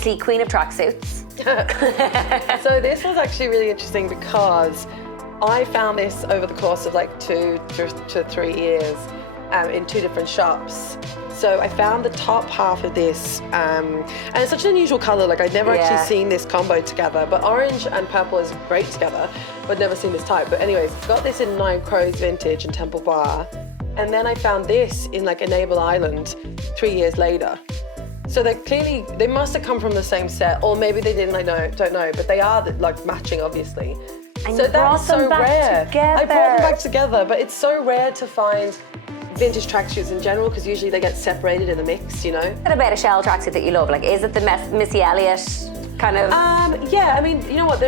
obviously queen of tracksuits. So this was actually really interesting because I found this over the course of like 2 to 3 years in 2 different shops. So I found the top half of this, and it's such an unusual color. Like I'd never actually seen this combo together, but orange and purple is great together, but never seen this type. But anyways, got this in Nine Crows Vintage in Temple Bar. And then I found this in like Enable Island 3 years later. So they must have come from the same set, or maybe they didn't, don't know, but they are like matching obviously. And so you brought them back together. I brought them back together, but it's so rare to find vintage tracksuits in general because usually they get separated in the mix, you know? What about a shell tracksuit that you love? Like, is it the Missy Elliott kind of? Yeah, I mean, you know what,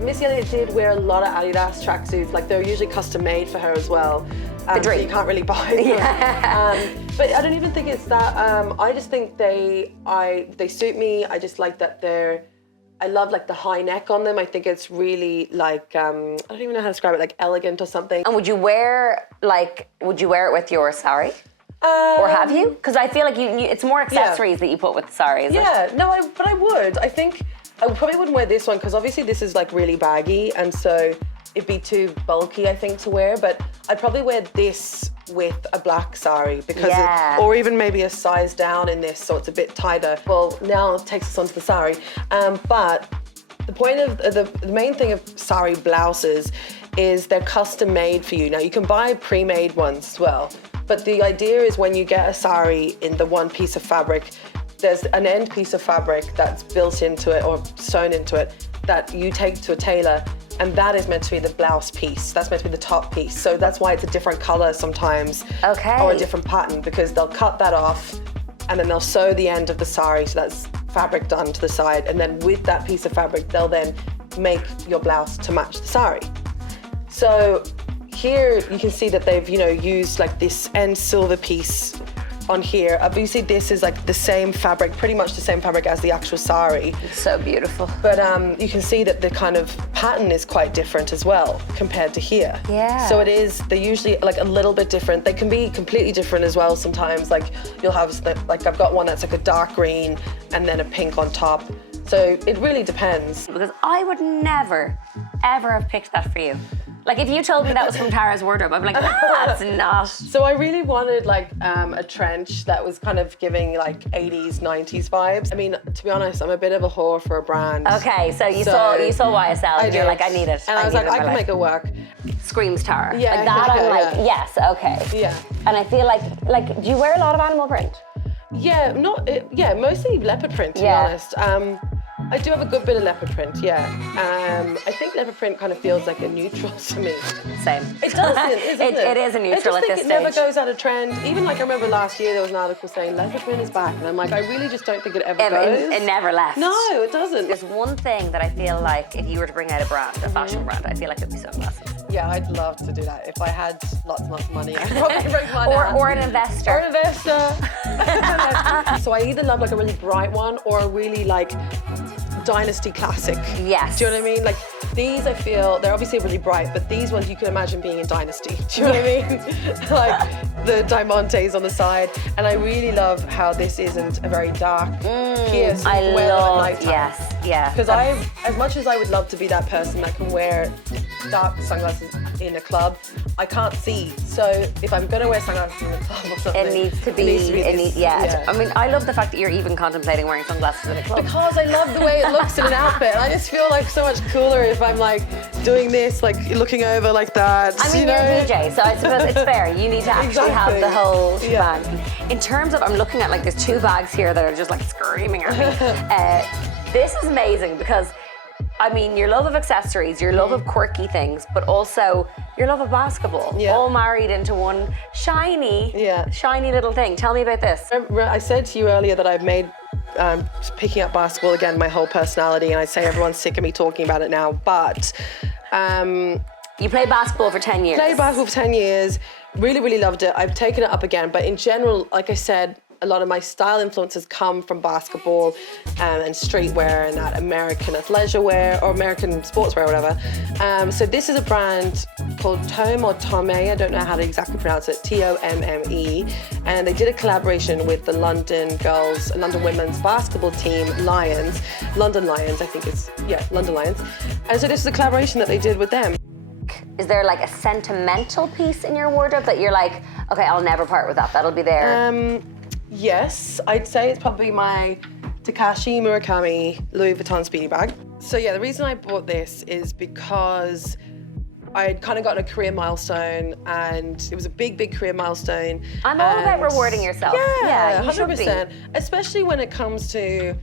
Missy Elliott did wear a lot of Adidas tracksuits, like they're usually custom made for her as well. The dream. So you can't really buy them. But I don't even think it's that, I just think they suit me. I just like that I love like the high neck on them. I think it's really like, I don't even know how to describe it, like elegant or something. And would you wear it with your Sari? Or have you? Because I feel like it's more accessories that you put with the Sari, is it? No, but I would. I think I probably wouldn't wear this one because obviously this is like really baggy and so it'd be too bulky, I think, to wear. But I'd probably wear this with a black sari because or even maybe a size down in this so it's a bit tighter. Well, now it takes us onto the sari. But the point of the main thing of sari blouses is they're custom made for you. Now you can buy pre-made ones as well, but the idea is when you get a sari in the one piece of fabric, there's an end piece of fabric that's built into it or sewn into it that you take to a tailor, and that is meant to be the blouse piece. That's meant to be the top piece. So that's why it's a different color sometimes, or a different pattern, because they'll cut that off and then they'll sew the end of the sari, so that's fabric done to the side, and then with that piece of fabric, they'll then make your blouse to match the sari. So here you can see that they've, used like this end silver piece on here. Obviously this is like the same fabric, pretty much the same fabric as the actual sari. It's so beautiful. But you can see that the kind of pattern is quite different as well compared to here. Yeah. So they're usually like a little bit different. They can be completely different as well sometimes. Like you'll have, like I've got one that's like a dark green and then a pink on top. So it really depends. Because I would never, ever have picked that for you. Like if you told me that was from Tara's wardrobe, I'd be like, no, that's not. So I really wanted like a trench that was kind of giving like 80s, 90s vibes. I mean, to be honest, I'm a bit of a whore for a brand. Okay, so you saw YSL and you're like, I need it. And I was like, I can make it work. Screams Tara. Yeah. Like that, I'm like, yes, okay. Yeah. And I feel like, do you wear a lot of animal print? Yeah, mostly leopard print, to be honest. I do have a good bit of leopard print, I think leopard print kind of feels like a neutral to me. Same. It doesn't, isn't it? It is a neutral at this stage. I never goes out of trend. Even like I remember last year there was an article saying leopard print is back, and I'm like, I really just don't think it ever goes. It never left. No, it doesn't. There's one thing that I feel like if you were to bring out a brand, a fashion brand, I feel like it'd be sunglasses. Yeah, I'd love to do that. If I had lots and lots of money, I'd probably bring one out. Or an investor. Or an investor. So I either love like a really bright one or a really like Dynasty classic. Yes. Do you know what I mean? Like these, I feel they're obviously really bright, but these ones you can imagine being in Dynasty. Do you know what I mean? Like the diamantes on the side, and I really love how this isn't a very dark here. So I wear them at love. nighttime. Yes. Yeah. Because as much as I would love to be that person that can wear dark sunglasses in a club, I can't see. So if I'm gonna wear sunglasses in a club or something, it needs to be this, yeah. I mean, I love the fact that you're even contemplating wearing sunglasses in a club. Because I love the way it looks in an outfit. I just feel like so much cooler if I'm like doing this, like looking over like that. I mean, you're a DJ, so I suppose it's fair. You need to actually have the whole shebang. In terms of, I'm looking at like there's 2 bags here that are just like screaming at me. This is amazing because I mean, your love of accessories, your love of quirky things, but also your love of basketball, all married into one shiny little thing. Tell me about this. I said to you earlier that I've made picking up basketball again my whole personality, and I say everyone's sick of me talking about it now, but... you played basketball for 10 years. Played basketball for 10 years, really, really loved it. I've taken it up again, but in general, like I said, a lot of my style influences come from basketball and streetwear and that American athleisure wear or American sportswear or whatever. So this is a brand called Tome or Tome, I don't know how to exactly pronounce it, Tomme, and they did a collaboration with the London women's basketball team, London Lions, I think it's, yeah, London Lions. And so this is a collaboration that they did with them. Is there like a sentimental piece in your wardrobe that you're like, okay, I'll never part with that, that'll be there? Yes, I'd say it's probably my Takashi Murakami Louis Vuitton Speedy bag. So yeah, the reason I bought this is because I'd kind of got a career milestone, and it was a big, big career milestone. I'm all about rewarding yourself. Yeah, you 100%. should be. Especially when it comes to,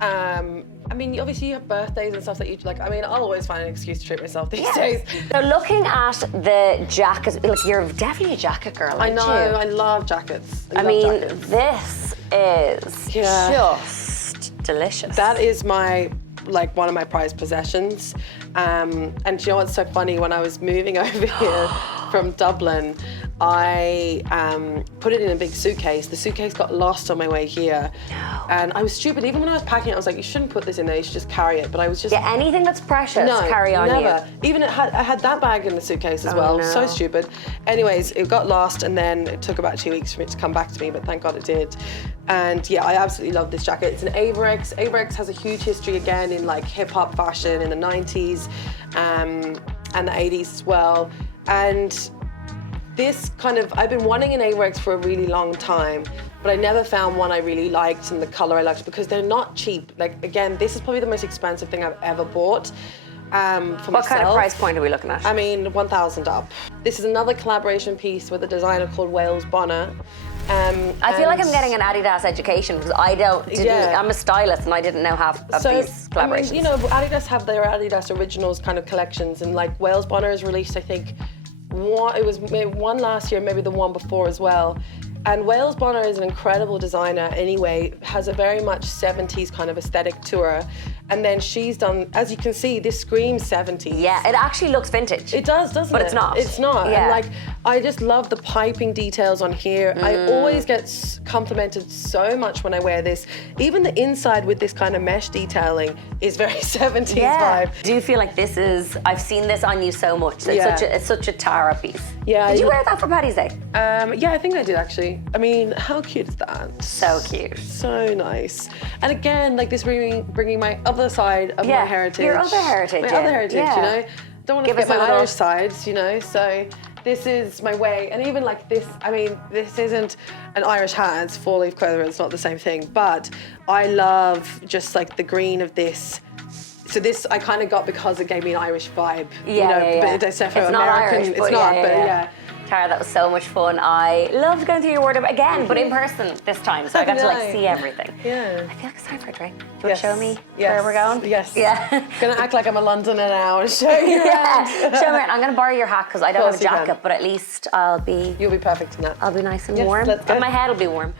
I mean, obviously you have birthdays and stuff that you like. I mean, I'll always find an excuse to treat myself these days. So looking at the jacket, like you're definitely a jacket girl, I aren't know, you? I love jackets. I mean, this is Yeah. just delicious. That is one of my prized possessions. And you know what's so funny? When I was moving over here from Dublin, I put it in a big suitcase. The suitcase got lost on my way here. No. And I was stupid. Even when I was packing it, I was like, you shouldn't put this in there, you should just carry it. But I was just... Yeah, anything that's precious, carry on never. you. Even I had that bag in the suitcase as well. No. So stupid. Anyways, it got lost, and then it took about 2 weeks for it to come back to me, but thank God it did. And yeah, I absolutely love this jacket. It's an Averex. Averex has a huge history again in like hip hop fashion in the 90s and the 80s as well. And this kind of, I've been wanting an Averex for a really long time, but I never found one I really liked and the color I liked, because they're not cheap. Like, again, this is probably the most expensive thing I've ever bought for myself. What kind of price point are we looking at? I mean, 1,000 up. This is another collaboration piece with a designer called Wales Bonner. I feel like I'm getting an Adidas education, because I'm a stylist and I didn't know half of these collaborations. I mean, you know, Adidas have their Adidas Originals kind of collections, and like Wales Bonner has released, I think, it was maybe one last year, maybe the one before as well. And Wales Bonner is an incredible designer anyway, has a very much 70s kind of aesthetic to her. And then she's done, as you can see, this screams 70s. Yeah, it actually looks vintage. It does, doesn't it? But it's not. It's not. Yeah. And like, I just love the piping details on here. I always get complimented so much when I wear this. Even the inside with this kind of mesh detailing is very 70s vibe. Do you feel like this is, I've seen this on you so much, it's such a Tara piece. Yeah. Did you wear that for Paddy's Day? Yeah, I think I did actually. I mean, how cute is that? So cute. So nice. And again, like this bringing my other side of my heritage. Your other heritage. My other heritage, you know? Don't want to forget my Irish sides, you know? So this is my way. And even like this, I mean, this isn't an Irish hat, it's four-leaf clover, it's not the same thing. But I love just like the green of this. So this I kind of got because it gave me an Irish vibe. But it's definitely not American. Irish, it's not, but yeah. Tara, that was so much fun. I loved going through your wardrobe again, but in person this time, so I got to like see everything. Yeah. I feel like it's time for a drink. Do you want to show me Yes. where we're going? Yes. Yeah. Gonna act like I'm in London now and show you around. Show me around. I'm gonna borrow your hat because I don't have a jacket, but at least I'll be. You'll be perfect in that. I'll be nice and Yes, warm. let's go. And my head will be warm.